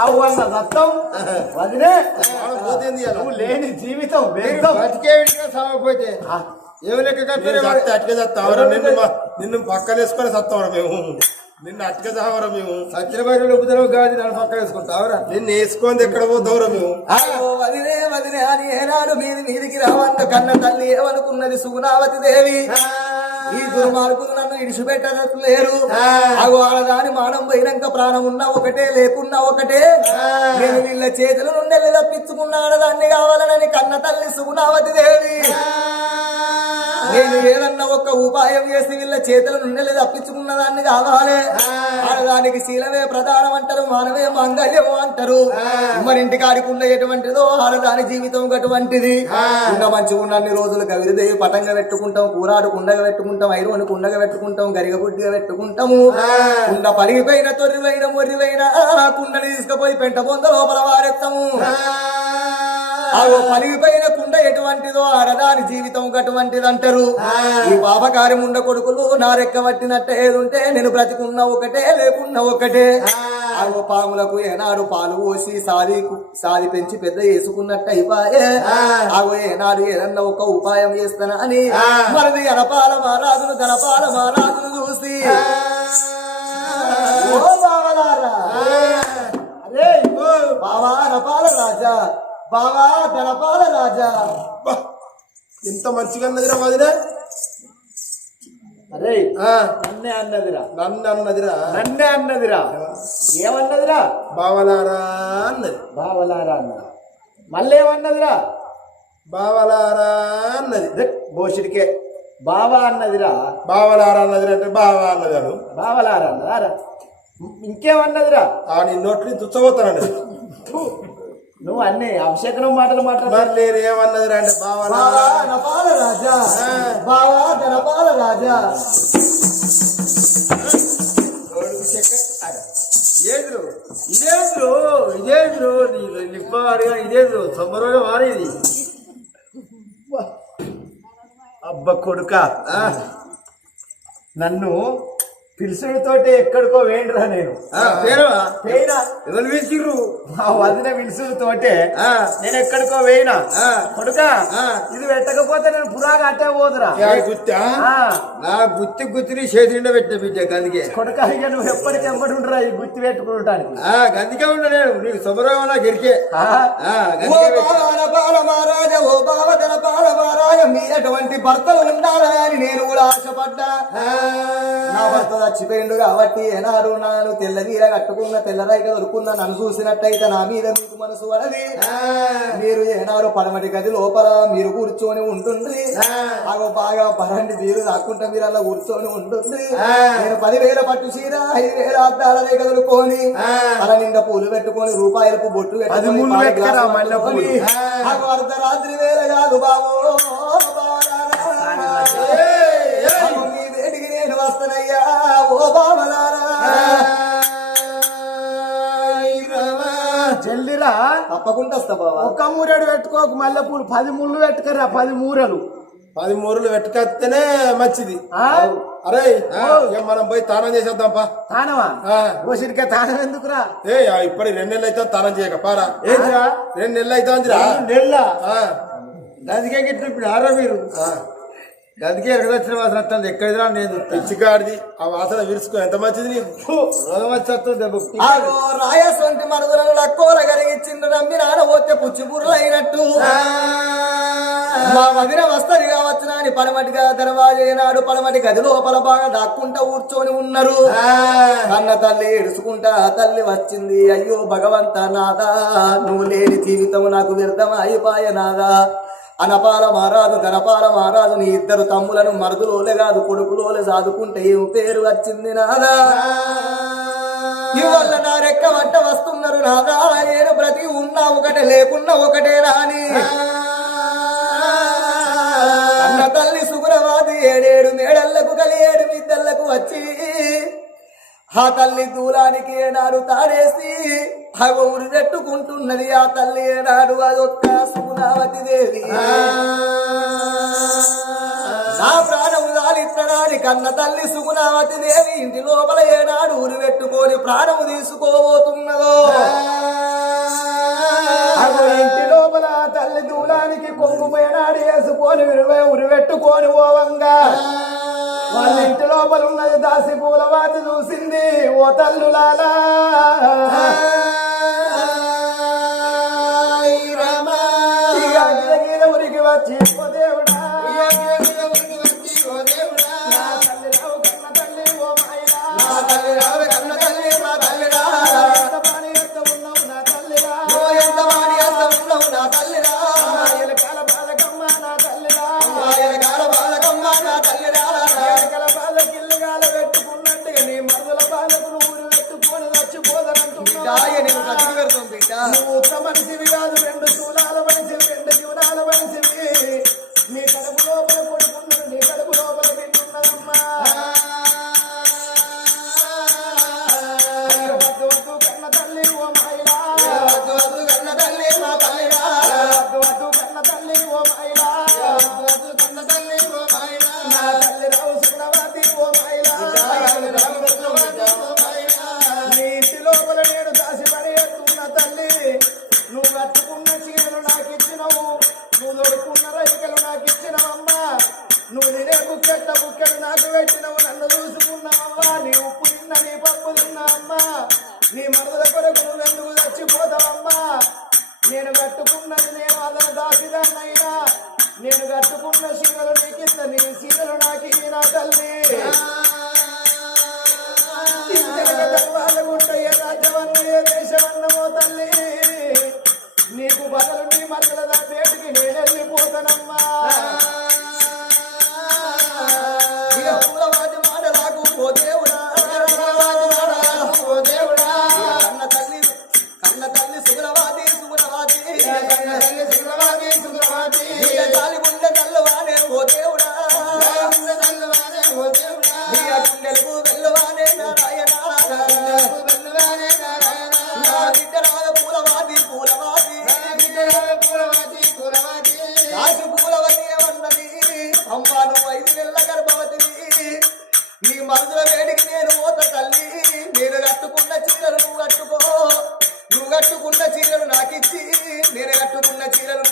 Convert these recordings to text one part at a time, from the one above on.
Rao అన్న రక్తం వదిలే. నువ్వు లేని జీవితం వ్యర్థం. బతికే విడిగా సాగపోతే ఏమి లెక్క అట్కే చస్తావరా? నిన్ను నిన్ను పక్కన వేసుకొని చస్తావరా మేము? నిన్ను అట్కే చావరా మేము? సత్య బయట ఉపద్రవం కాదు దాని పక్క వేసుకుంటావురా? నిన్ను వేసుకొని ఎక్కడ పోతావురా మేము? వదిలే వదిలే అని ఏనాడు మీది మీదికి రావంత కన్న తల్లి ఏమనుకున్నది సుగుణావతి దేవి? ఈ దుర్మార్గులు నన్ను ఇడిచిపెట్టనట్టు లేరు ఆడదాని మానం పోయినాక ప్రాణం ఉన్నా ఒకటే లేకున్నా ఒకటే. నేను వీళ్ళ చేతుల నుండి తప్పించుకున్న ఆడదాన్ని కావాలనని కన్న తల్లి సుగుణావతి దేవి. నేను ఏదన్నా ఒక్క ఉపాయం చేసి వీళ్ళ చేతుల నుండి తప్పించుకున్న దాన్ని కావాలి. ఆడదానికి శీలమే ప్రధానం అంటారు మానవే మంగళ్యం అంటారు. మరి ఇంటికాడికి ఉన్న ఎటువంటిదో ఆడదాని జీవితం అటువంటిది ఉన్న మంచిగా ఉన్న అన్ని రోజులు కవిరిదేవి పటంగా పెట్టుకుంటాం కూరాడు కుండగా పెట్టుకుంటాం ఐరోని కుండగా పెట్టుకుంటాం గరిగ బుడ్డిగా పెట్టుకుంటాము. కుండ పలిగిపోయిన తొర్రిపోయిన మొర్రిపోయిన ఆ కుండని తీసుకుపోయి పెంట పొంద లోపల వారెత్తాము. ఆగో పలిగిపోయిన కుండ ఎటువంటిదో ఆడదాని జీవితం అటువంటిది అంటారు ఈ పాపకార్యం ఉండ కొడుకులు నారెక్క పట్టినట్టు ఏదుంటే నేను బ్రతికున్న ఒకటే లేకున్నా ఒకటే. ఆగో పాములకు ఏనాడు పాలు పోసి సాది సాది పెంచి పెద్ద వేసుకున్నట్టు అయిపోయే ఆగో ఏనాడు ఏదన్నా ఒక ఉపాయం చేస్తానా అని మరిది అనపాల మహారాజును ధనపాల మహారాజును చూసి. ఓ బావలారా. అరే బావా అనపాల రాజా. బావా ధనపాల రాజా. ఎంత మంచిగా అన్నదిరా వదిలే అరే నన్నే అన్నదిరా. నన్ను అన్నదిరా. నన్నే అన్నదిరా. ఏమన్నదిరా? బావలారా అన్నది. బావలారా అన్న. మళ్ళేమన్నదిరా? బావలారా అన్నది. బోషుడికే బావా అన్నదిరా. బావలారా అన్నది అంటే బావా అన్నది అను. బావలారా అన్నదారా ఇంకేమన్నదిరా? ఆ నీ నోట్ని తుచ్చబోతానండి. నువ్వు అన్ని అభిషేకం మాటలు మాట్లాడు. మరి నేను ఏమన్నదిరా అంటే బావలారా బావా ధనపాల రాజా. బావా రాజా. ఏదురు ఇదేంద్రు ఇదేంద్రు నిప్పవాడిగా ఇదేంద్రు తొందరగా మారేది అబ్బ కొడుక. నన్ను పిలుసుడితోటి ఎక్కడికో వేయండిరా నేను. పేరవా వేయినా ఎవరు పిలిచిర్రు మా వదిన పిలుసుడితోటే ఆ. నేను ఎక్కడికో వేయినా. ఆ. కొడుక ఆ. ఇది పెట్టకపోతే నేను పురాగా అట్టే పోదురా. గుత్తా? ఆ, నా గుత్తి గుత్తిని చేతిండ పెట్టిన బిడ్డ అందుకే కొడుక ఇక నువ్వు ఎప్పటికి ఎంబడి ఉండరా ఈ గుర్తు పెట్టుకోవటానికి ఆ గందికే ఉన్నా నేను. నీకు శుభ్రంగా నాకు ఎరికే గందికే మహారాజ ఓ బావదన బాల మహారాజ మీ అటువంటి భర్తలు ఉండాలని నేను కూడా ఆశపడ్డా. నా భర్త చచ్చిపోయిండు కాబట్టి ఏనాడు నాను తెల్లదీర కట్టుకున్న తెల్లరైక దొరుకున్న నన్ను చూసినట్టయితే నా మీద మీకు మనసు వలది మీరు ఏనాడు పడమటి గది లోపల మీరు కూర్చొని ఉంటుంది. అగో బాగా పరండి మీరు రాకుంటే మీరు అలా కూర్చొని ఉంటుంది. నేను పదివేల పట్టు చీర ఐదు వేల అద్దాల రేఖ దొరుకుని అలా నిండా పూలు పెట్టుకొని రూపాయలకు బొట్టు అది పెట్టుకొని అగో అర్ధరాత్రి వేళ కాదు బాబు మీ వేడికి నేను వస్తానయ్యా ఓ బాబలారా చెల్లిరా తప్పకుండా వస్తా బాబా ఒక్క మూరెడు పెట్టుకోకు మల్లె పూలు. పది ముళ్ళు పెట్టుకరా పది మూరలు. పది మూరలు వెట్టుకొస్తేనే మంచిది? అరే మనం పోయి తానం చేసేద్దాంపా తానవా ఆ. ఓసిరికే తానం ఎందుకురా? ఏ ఇప్పటి రెండు నెలలు అయితే తానం చేయక పారా. ఏంటిరా రెండు నెలలు నెల్ల? ఆ, గదికే గిట్ల ఇప్పుడు ఆరా మీరు? ఎక్కడ వచ్చిన వాసన వస్తుంది. ఎక్కడిదిరా నేను పిచ్చిగాడిది ఆ వాసన విరుసుకో ఎంత మంచిది నీకు? ఆగో రాయసొంటి మరుగులను లక్కోల గరిగిచ్చిండు నమ్మి నాన్న పోతే పుచ్చి బుర్రలు అయినట్టు మా వదిన వస్తది కావచ్చునా అని పడమటిగా దర్వాజైనాడు పడమటి గది లోపల బాగా దాక్కుంటా కూర్చొని ఉన్నారు. కన్న తల్లి ఏడుచుకుంటా తల్లి వచ్చింది. అయ్యో భగవంత నాదా నువ్వు లేని జీవితం నాకు వ్యర్థం అయిపోయ నాదా అనపాల మారాదు గణపాల మహారాజు నీ ఇద్దరు తమ్ములను మరుదులోలే కాదు కొడుకులోలే సాదుకుంటే ఏం పేరు వచ్చింది నాదా? ఇవల్ల నా రెక్క వంట వస్తున్నారు నాదా? నేను ప్రతి ఉన్నా ఒకటే లేకున్నా ఒకటే రాని. అన్న తల్లి సుగురవాది ఏడేడు మేడళ్ళకు కలి ఏడు మిద్దళ్ళకు వచ్చి ఆ తల్లి దూరానికి ఏనాడు తాడేసి అగ ఊరి ఆ తల్లి ఏనాడు అదొక్క సుగుణావతి దేవి నా ప్రాణము దాలిత్తరాని కన్న తల్లి సుగుణావతి దేవి ఇంటి లోపల ఏనాడు ఊరి పెట్టుకొని ప్రాణము తీసుకోబోతున్నదో. ఇంటి లోపల తల్లి దూలానికి కొంగు మేనాడు వేసుకొని విరువే ఉరివెట్టుకొని పోవంగా. వాళ్ళ ఇంటి లోపల ఉన్నది దాసి పూల వాత చూసింది ఓ తల్లులాలా. నువ్వు ఒక మనిషివి కాదు రెండు శూలాల మనిషివి రెండు జీవనాల మనిషివి. నీ చీరలు నాకు ఇయ్యి నా తల్లి. దేశమన్నమో తల్లి. నీకు బదలు నీ మరదల పేటికి నేను వెళ్ళిపోతానమ్మా నీ వేడికి నేను పోత తల్లి. నేను కట్టుకున్న చీరలు నువ్వు కట్టుకో. నువ్వు కట్టుకున్న చీరలు నాకిచ్చి. నేను కట్టుకున్న చీరలు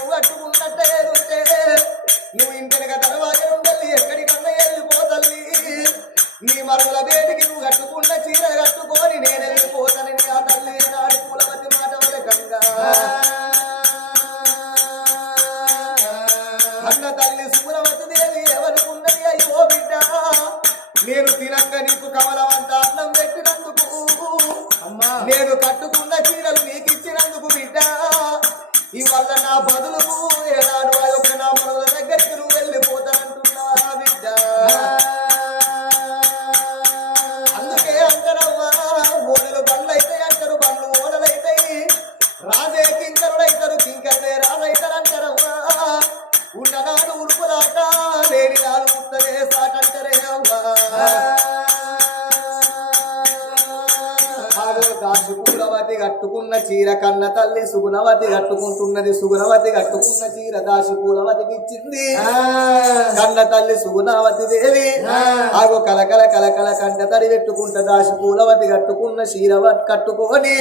పూలవతి కట్టుకున్న చీర కన్న తల్లి సుగుణవతి కట్టుకుంటున్నది సుగుణవతి కట్టుకున్న చీర దాసి పూలవతికి ఇచ్చింది. కన్న తల్లి సుగుణావతి దేవి. ఆగో కలకల కలకల కంట తడి పెట్టుకుంట దాసి పూలవతి కట్టుకున్న చీర కట్టుకొని.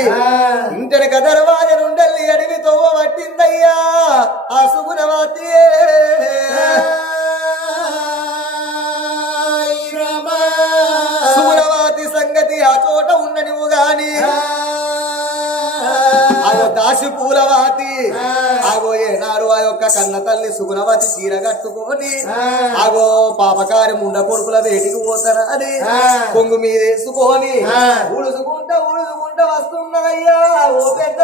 ఇంటని కదరవాజ నుండెల్లి అడివి తోవ పట్టిందయ్యా. ఆ సుగుణవతి. దాని అదో దాసి పూలవాతి. ఆగో ఏనాడు ఆ యొక్క కన్న తల్లి సుగుణవతి చీర కట్టుకొని అగో పాపకారి ముండ కొడుకుల వేటికి పోతారా కొంగు మీద వేసుకొని ఉడుచుకుంటా ఉడుచుకుంటా వస్తున్నదయ్యా ఓ పెద్ద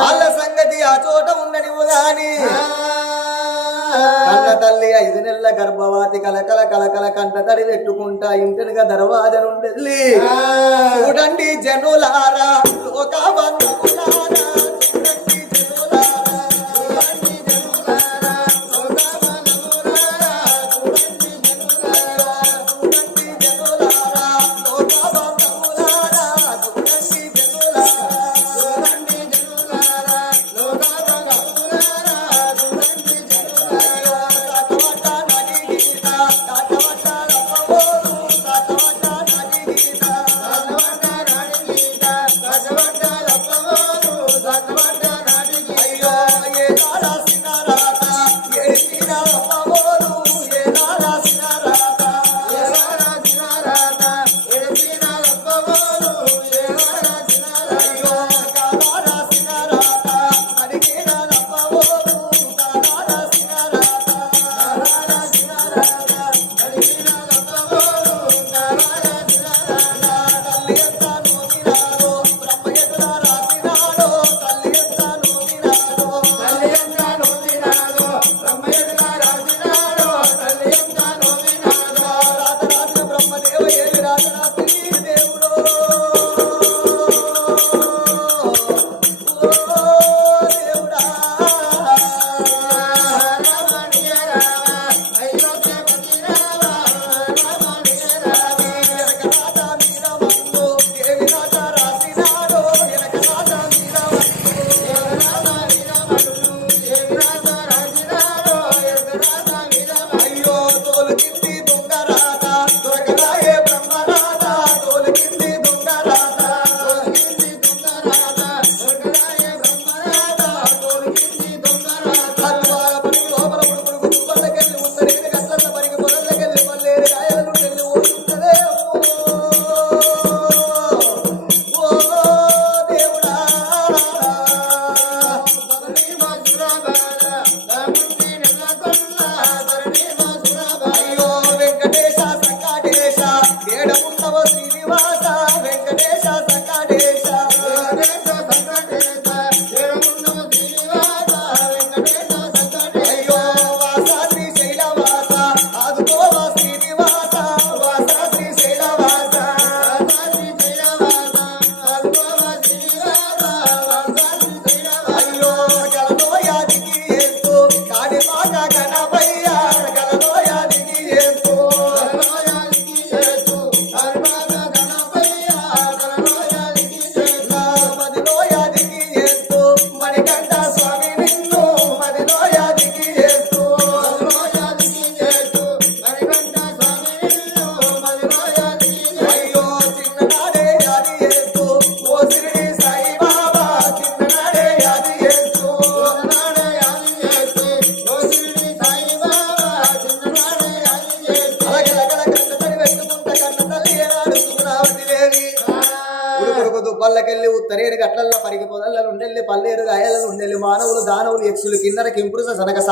వాళ్ళ సంగతి ఆ చోట ఉండనివ్వు ఉదాని గర్భవాతి కలకల కలకల కంట తడి పెట్టుకుంటా ఇంటినిగా దర్వాజనుండెళ్ళి చూడండి జనులారా లోకబంధులారా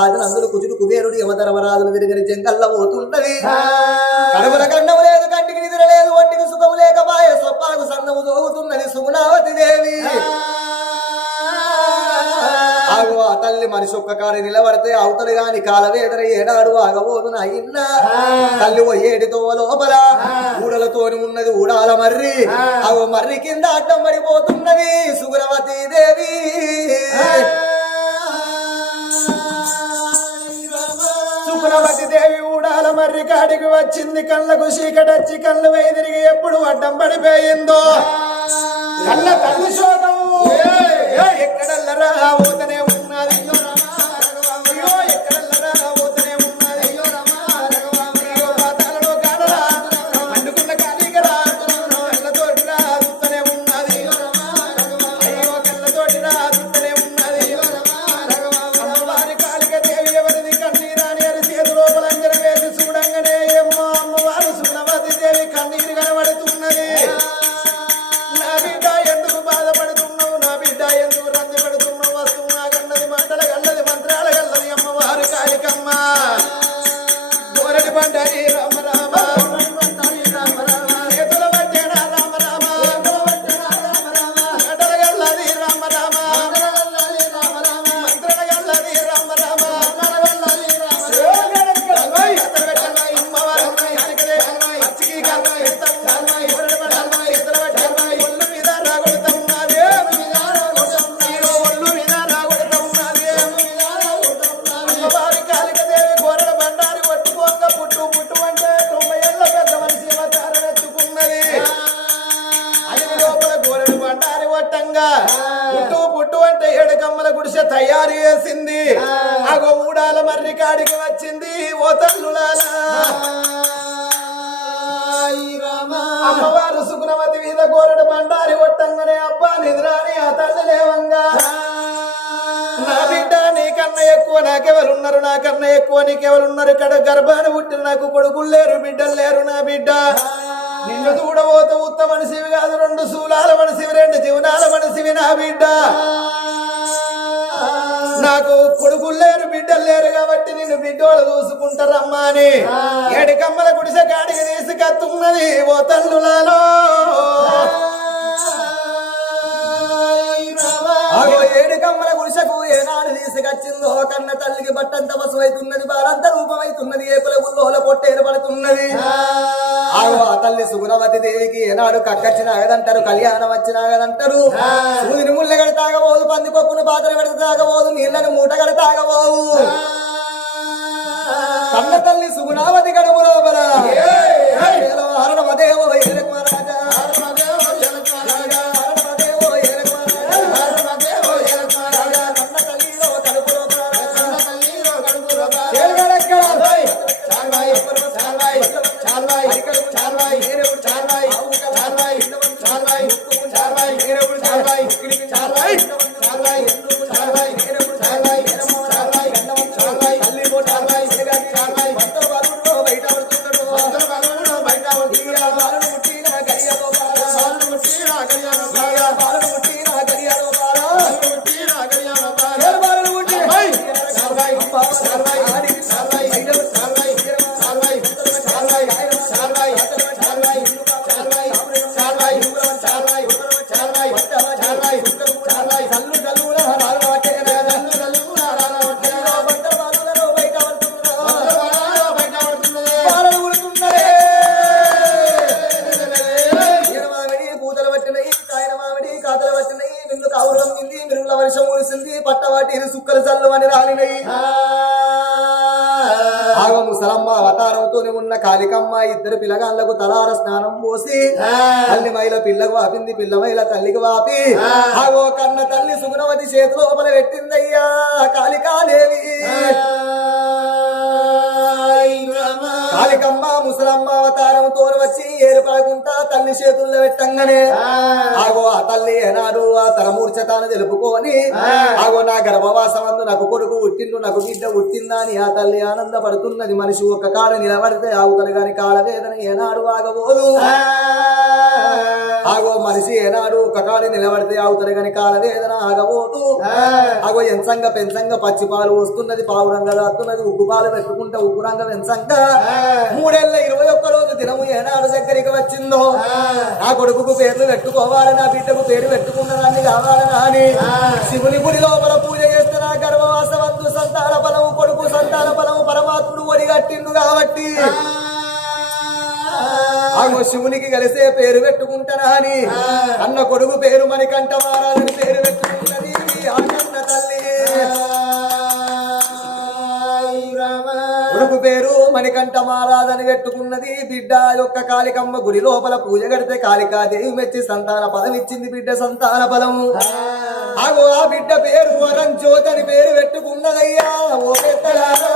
సాగిన అందరూ కుజుడు కుబేరుడు యమధర్మరాజులు తిరిగిన జంగల్ల పోతుంటది కడుపుల కన్నము లేదు కంటికి నిద్ర లేదు ఒంటికి సుఖము లేకపాయ సొప్పలకు సన్నము దోగుతున్నది సుగుణావతి దేవి. ఆగు ఆ తల్లి మనిషి ఒక్క కాడి నిలబడితే అవుతడు గాని కాలవేదర ఏడాడు ఆగబోదున అయ్యిన్నా తల్లి ఏడితో లోపల ఊడలతోని ఉన్నది ఊడాల మర్రి. అవు మర్రి కింద అడ్డం పడిపోతున్నది సుగుణవతీ దేవి. కమలవతి దేవి ఊడాల మర్రి కాడికి వచ్చింది. కళ్ళకు చీకటచ్చి కళ్ళు వేదిరిగి ఎప్పుడు అడ్డం పడిపోయిందో? కళ్ళ తల్లి శోకం. ఎక్కడల్లరా ఊతనే మర్రి కాడికి వచ్చింది ఓ తల్లులాలా అమ్మవారు సుగుణవతి మీద కోరడు బండారి కొట్టంగానే అబ్బా నిద్రాని ఆ తల్లి లేవంగా. నా బిడ్డ నీకన్నా ఎక్కువ నాకెవరున్నారు? నాకన్నా ఎక్కువ నీకెవరున్నారు? ఇక్కడ గర్భాన్ని పుట్టిన నాకు కొడుకులు లేరు బిడ్డలు లేరు నా బిడ్డ. నిన్ను చూడబోతూ ఉత్త మనిషివి కాదు రెండు శూలాల మనిషివి రెండు జీవనాల మనిషివి నా బిడ్డ. నాకు కొడుకులు లేరు బిడ్డలు లేరు కాబట్టి నిన్ను బిడ్డోళ్ళు చూసుకుంటారమ్మా అని ఏడు కమ్మల గుడిసె కాడికి తీసుకత్తున్నది ఓ తల్లులలో. తీసుకొచ్చిందో కన్న తల్లికి బట్టంత వసువైతున్నది బాలంత రూపమైతున్నది ఏపుల గుల్లోల పొట్టేరు పడుతున్నది ఆగో ఆ తల్లి సుగుణవతి దేవికి ఏనాడు కక్కచ్చినాగదంటారు కళ్యాణం వచ్చినాగదంటారు సూదిని ముళ్ళగడ తాగబోదు పంది కొప్పును పాత్ర పెడితే తాగబోదు నీళ్ళని మూటగడ తాగబోదు కన్న తల్లి సుగుణావతి గడుపు తలార స్నానం పోసి తల్లి మైల పిల్లకు వాపింది పిల్ల మైల తల్లికి వాపి ఆగో కన్న తల్లి సుగుణవతి చేతి లోపల పెట్టిందయ్యా కాళికాదేవి కాళికమ్మ ముసలమ్మ అవతారంతో వచ్చి ఏర్పడకుండా తల్లి చేతుల్లో పెట్టంగానే ఆగో తల్లి ఏనాడు ఆ తరమూర్చతాను తెలుపుకొని ఆగో నా గర్భవాసమందు నాకు కొడుకు పుట్టిండు నాకు బిడ్డ పుట్టిందా అని ఆ తల్లి ఆనందపడుతున్నది. మనిషి ఒక కాడ నిలబడితే ఆగుతాడు గాని కాలవేదన ఏనాడు ఆగబోదు. ఆగో మనిషి ఏనాడు ఒక కాడ నిలబడితే ఆగుతాడు గాని కాలవేదన ఆగబోదు. ఆగో ఎంచంగా పెంచంగా పచ్చి పాలు వస్తున్నది పావురంగా దాస్తున్నది ఉగ్గు పాలు పెట్టుకుంటే ఉగ్గు రంగ పెంచంగా మూడేళ్ళ ఇరవై ఒక్క రోజు దినము ఏనాడు దగ్గరికి వచ్చిందో? నా కొడుకుకు పేర్లు పెట్టుకోవాలి నా బిడ్డకు పేరు పెట్టుకున్నదాన్ని కావాలని అని శివుని గుడి లోపల పూజ చేస్తే నా గర్భవాసవంతు సంతాన బలము కొడుకు సంతాన బలము పరమాత్ముడు ఒడిగట్టిండు కాబట్టి. ఆగో శివునికి కలిసే పేరు పెట్టుకుంటానా అని అన్న కొడుకు పేరు మణికంఠ మారాలని పేరు పెట్టుకున్నది ఆ కన్న తల్లి. కొడుకు పేరు మణికంఠ మారాదని పెట్టుకున్నది బిడ్డ యొక్క కాళికమ్మ గుడి లోపల పూజ కడితే కాళికాదేవి మెచ్చి సంతాన పదం ఇచ్చింది బిడ్డ సంతాన పదము ఆగో ఆ బిడ్డ పేరు వరం జ్యోతని పేరు పెట్టుకున్నదయ్యా. ఓ పెద్దలారా.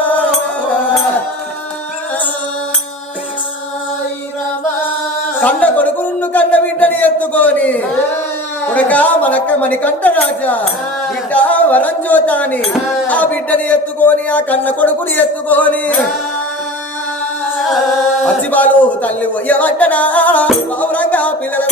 కన్న కొడుకును కన్న బిడ్డని ఎత్తుకొని కొడుక మనక్క మణికంఠ రాజా బిడ్డ వరం జ్యోతాని ఆ బిడ్డని ఎత్తుకొని ఆ కన్న కొడుకుని ఎత్తుకొని అచ్చిబాలు తల్లి పోయవట్టనా పౌరంగా పిల్లల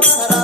Thank.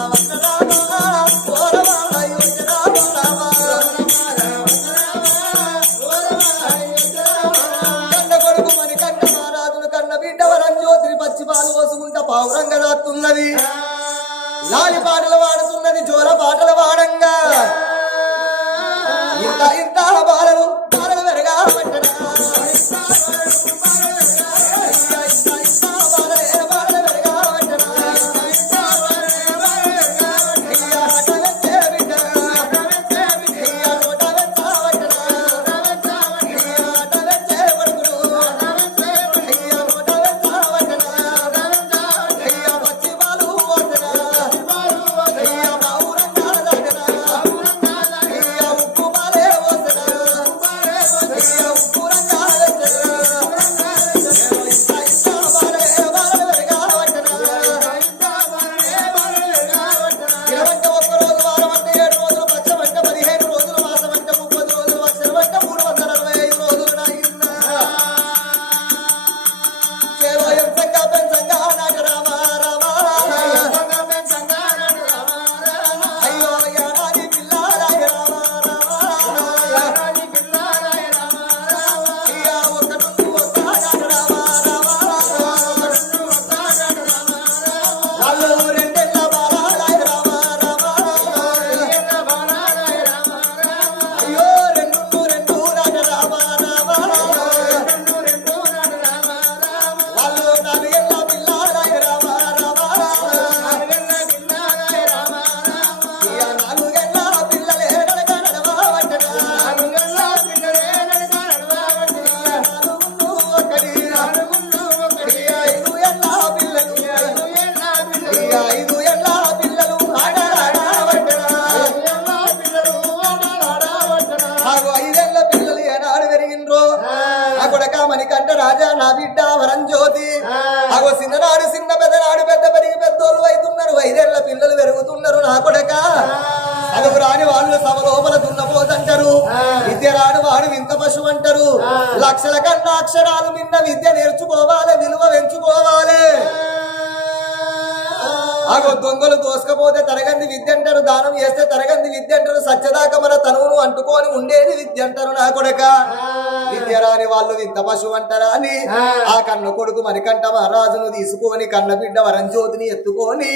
విద్య రాని వాడు వింత పశువు అంటారు లక్షల కన్నా అక్షరాలు నిన్న విద్య నేర్చుకోవాలి విలువ పెంచుకోవాలి. ఆగో దొంగలు దోసుకపోతే తరగంది విద్య అంటారు దానం చేస్తే తరగంది విద్య అంటారు సత్యదాకా మన తనువును అంటుకొని ఉండేది విద్య అంటారు నా కొడక. విద్య రాని వాళ్ళు వింత పశువు అంటారా అని? ఆ. కన్న కొడుకు మణికంఠ మహారాజును తీసుకొని కన్న బిడ్డ వరంజ్యోతిని ఎత్తుకొని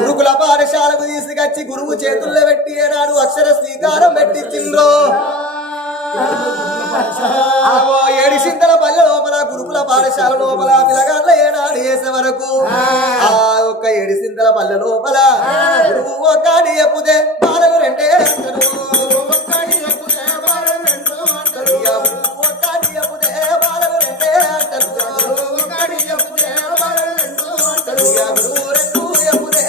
గురుకుల పాఠశాలకు తీసుకొచ్చి గురువు చేతుల్లో పెట్టి ఏనాడు అక్షర శ్రీకారం పెట్టించిండ్రో. ఆగో ఏడు సింతల పల్లె లోపల గురుకుల పాఠశాల లోపల పిల్లగాళ్ళ ఏనాడు చేసే వరకు ఆ. ఒక్క ఏడు సింతల పల్లె లోపల గురువు ఒక్కడి ఎప్పుదే బాలలు రెండే అంటారు అంటారు? ఇయ్య గురువు రెండు ఎప్పుదే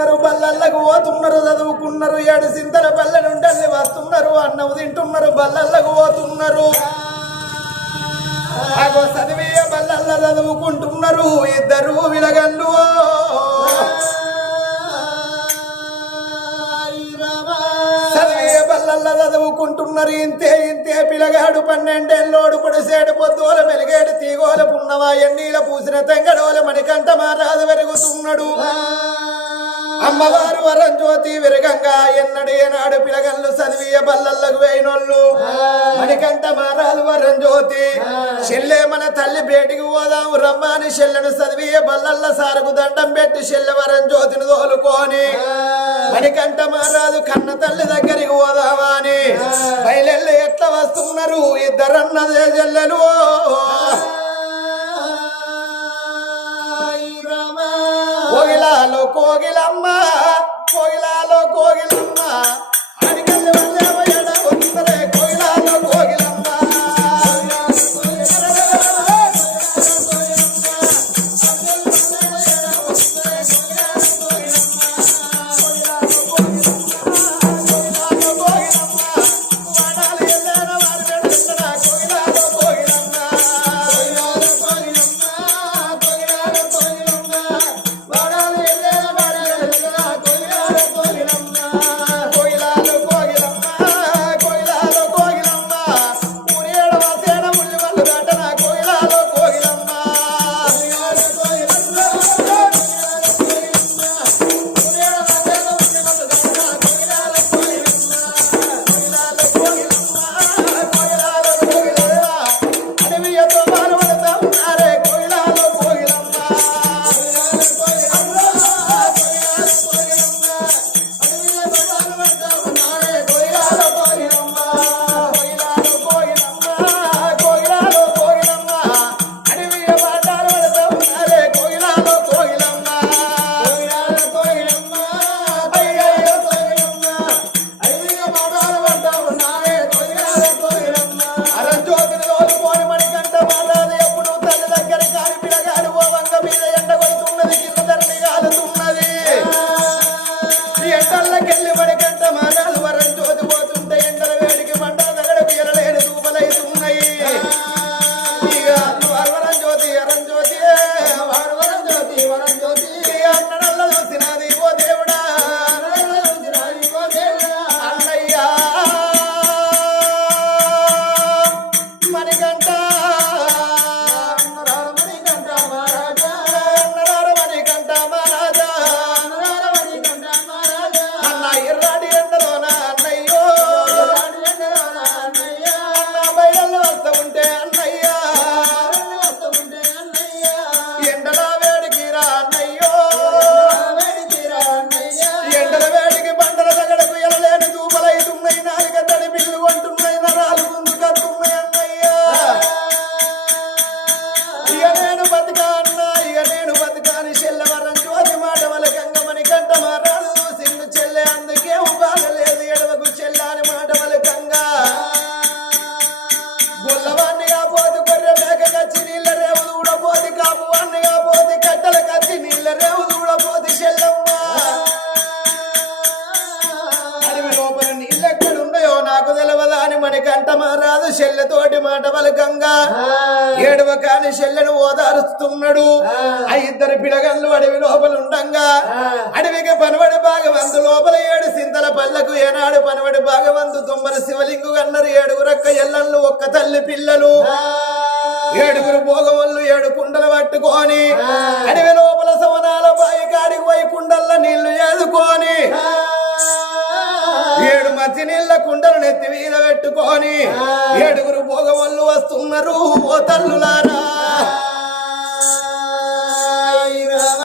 కాడికి వస్తున్నారు పోతున్నారు చదువుకున్నారు ఏడు సింతల బల్ల నుండి వస్తున్నారు అన్నం తింటున్నారు బల్లల్లకు పోతున్నారు. ఆగో చదివే బల్లల్ల చదువుకుంటున్నారు ఇద్దరు విలగల్లు చదువుకుంటున్నారు ఇంతే ఇంతే పిలగాడు పన్నెండేళ్ళోడు పొడిసేడు పొద్దుల మెలిగేడు తీగోల పున్నవా ఎన్నీల పూసిన తెంగడోల మణికంట మారాదు వెరుగుతున్నాడు అమ్మవారు వరం జ్యోతి విరగంగా ఎన్నడు ఏనాడు పిలగళ్ళు చదివియ బల్లలకు వేయినోళ్ళు. మణికంఠ మారాలు వరం జ్యోతి చెల్లె మన తల్లి బేటికి పోదాము రమ్మాని చెల్లెను చదివియ బల్లల్ల సారుకు దండం పెట్టి చెల్లె వరం జ్యోతిని తోలుకొని మణికంఠ మారాదు కన్న తల్లి దగ్గరికి పోదామా అని. బయలెల్లి ఎట్లా వస్తున్నారు? ఇద్దరన్నదే చెల్లెలు. కోగిలాలో కోగిలమ్మ కోగిలమ్మ అడిగల్లి చెల్లెను ఓదారుస్తున్నాడు. ఆ. ఇద్దరు పిలగన్లు అడవి లోపల ఉండంగా. అడవికి పనవడి భాగవంతు లోపల ఏడు సింతల పల్లెకు ఏనాడు పనవడి భాగవంతు తొమ్మల శివలింగు అన్నారు ఏడుగురక్క ఎల్లళ్ళు ఒక్క తల్లి పిల్లలు. ఏడుగురు భోగములు ఏడు కుండలు పట్టుకొని మధ్య నీళ్ళ కుండలు నెత్తి మీద పెట్టుకొని ఏడుగురు భోగవల్లు వస్తున్నారు ఓ తల్లులారా.